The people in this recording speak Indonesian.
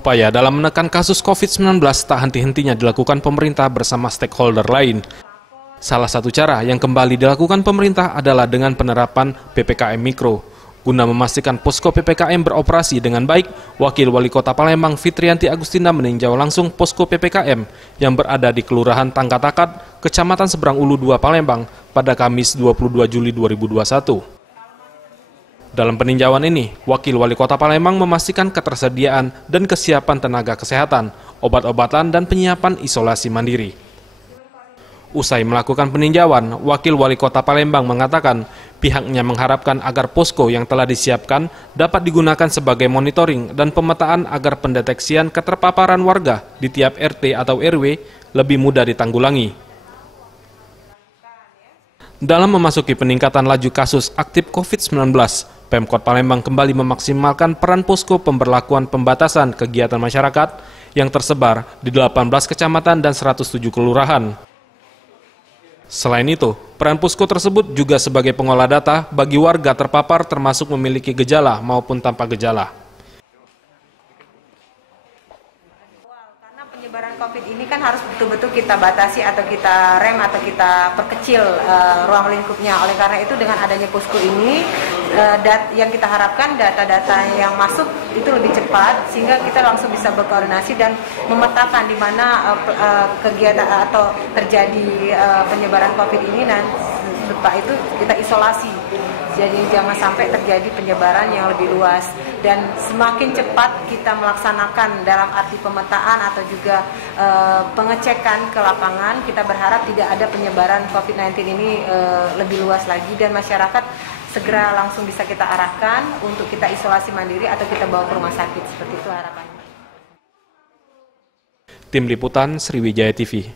Upaya dalam menekan kasus COVID-19 tak henti-hentinya dilakukan pemerintah bersama stakeholder lain. Salah satu cara yang kembali dilakukan pemerintah adalah dengan penerapan PPKM Mikro. Guna memastikan posko PPKM beroperasi dengan baik, Wakil Wali Kota Palembang Fitrianti Agustina meninjau langsung posko PPKM yang berada di Kelurahan Tangkatakat, Kecamatan Seberang Ulu 2 Palembang pada Kamis 22 Juli 2021. Dalam peninjauan ini, Wakil Wali Kota Palembang memastikan ketersediaan dan kesiapan tenaga kesehatan, obat-obatan, dan penyiapan isolasi mandiri. Usai melakukan peninjauan, Wakil Wali Kota Palembang mengatakan pihaknya mengharapkan agar posko yang telah disiapkan dapat digunakan sebagai monitoring dan pemetaan agar pendeteksian keterpaparan warga di tiap RT atau RW lebih mudah ditanggulangi. Dalam memasuki peningkatan laju kasus aktif COVID-19, Pemkot Palembang kembali memaksimalkan peran posko pemberlakuan pembatasan kegiatan masyarakat yang tersebar di 18 kecamatan dan 107 kelurahan. Selain itu, peran posko tersebut juga sebagai pengolah data bagi warga terpapar termasuk memiliki gejala maupun tanpa gejala. Karena penyebaran COVID ini kan harus betul-betul kita batasi atau kita rem atau kita perkecil ruang lingkupnya. Oleh karena itu dengan adanya posko ini, yang kita harapkan data-data yang masuk itu lebih cepat sehingga kita langsung bisa berkoordinasi dan memetakan di mana kegiatan atau terjadi penyebaran COVID ini, dan setelah itu kita isolasi. Jadi jangan sampai terjadi penyebaran yang lebih luas, dan semakin cepat kita melaksanakan dalam arti pemetaan atau juga pengecekan ke lapangan, kita berharap tidak ada penyebaran COVID-19 ini lebih luas lagi dan masyarakat segera langsung bisa kita arahkan untuk kita isolasi mandiri atau kita bawa ke rumah sakit. Seperti itu harapannya. Tim Liputan Sriwijaya TV.